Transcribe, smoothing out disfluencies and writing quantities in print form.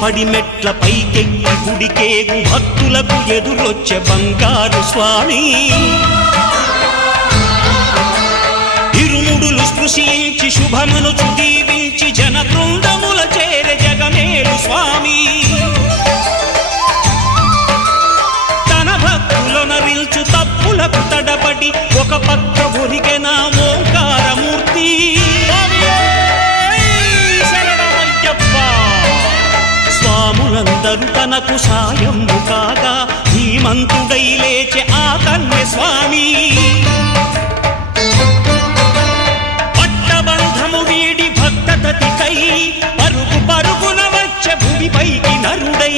పడిమెట్ల పైకెక్కి గుడికేగు భక్తులకు ఎదురొచ్చే బంగారు స్వామి ఇరుముడులు స్పృశించి శుభమనుచు దీవించి జన బృందముల చేరే జగమేలు స్వామి తన భక్తులనరిల్చు తప్పులకు తడబడి ఒక పక్క ఒరిగెన ఓంకారమూర్తి స్వాములందరూ తనకు సాయము కాగా ధీమంతుడై లేచే ఆ కన్య స్వామి పట్టబంధము వీడి భక్తతతికై పరుగు పరుగున వచ్చే భూమిపైకి నరుడై